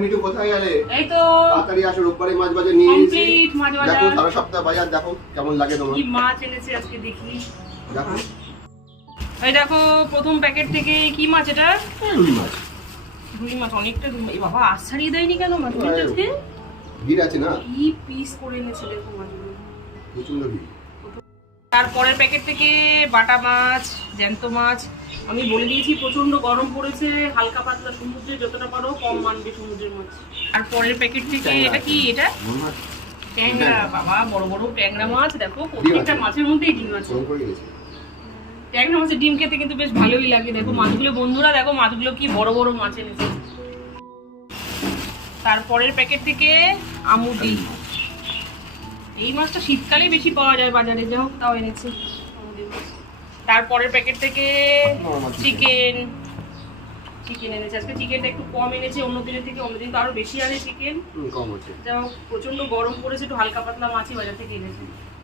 মিঠু কোথায় গেলে? এই তো তাড়াতাড়ি আসো, রোববারে মাছ বাজার নিয়ে এসেছি। কমপ্লিট মাছ বাজার। দেখো সারা সপ্তাহ বাজার দেখো কেমন লাগে তোমার। কি মাছ এনেছে আজকে দেখি। দেখো এই দেখো প্রথম প্যাকেট থেকে কি মাছ এটা? রুই মাছ। রুই মাছ অনেকটা রুই। এই বাবা আজ ছাড়িয়ে দেয়নি কেন মাছগুলো আজকে? ভিড় আছে না? কি পিস করে এনেছে দেখো মাছগুলো। প্রচন্ড ভিড়। তারপরের প্যাকেট থেকে বাটা মাছ, জ্যান্ত মাছ। আমি বলে দিয়েছি প্রচন্ড গরম পড়েছে, হালকা পাতলা সমুদ্রে যতটা পারো কম মানবে সমুদ্রের মাছ। আর পরের প্যাকেট থেকে এটা কি? এটা ট্যাংরা। বাবা বড় বড় ট্যাংরা মাছ দেখো, প্রত্যেকটা মাছের মধ্যেই ডিম আছে। ট্যাংরা মাছের ডিম খেতে কিন্তু বেশ ভালোই লাগে। দেখো মাছগুলো বন্ধুরা, দেখো মাছগুলো কি বড় বড় মাছ এনেছে। তারপরের প্যাকেট থেকে আমুদি। এই মাছটা শীতকালেই বেশি পাওয়া যায় বাজারে, যা হোক তাও এনেছি। তারপরের প্যাকেট থেকে চিকেন এনেছে। আজকে চিকেনটা একটু কম এনেছে অন্য দিনের থেকে, অন্য দিন তো আরো বেশি আনে চিকেন। কম আছে। যা হোক প্রচন্ড গরম পড়েছে, একটু হালকা পাতলা মাছই বাজার থেকে এনেছে।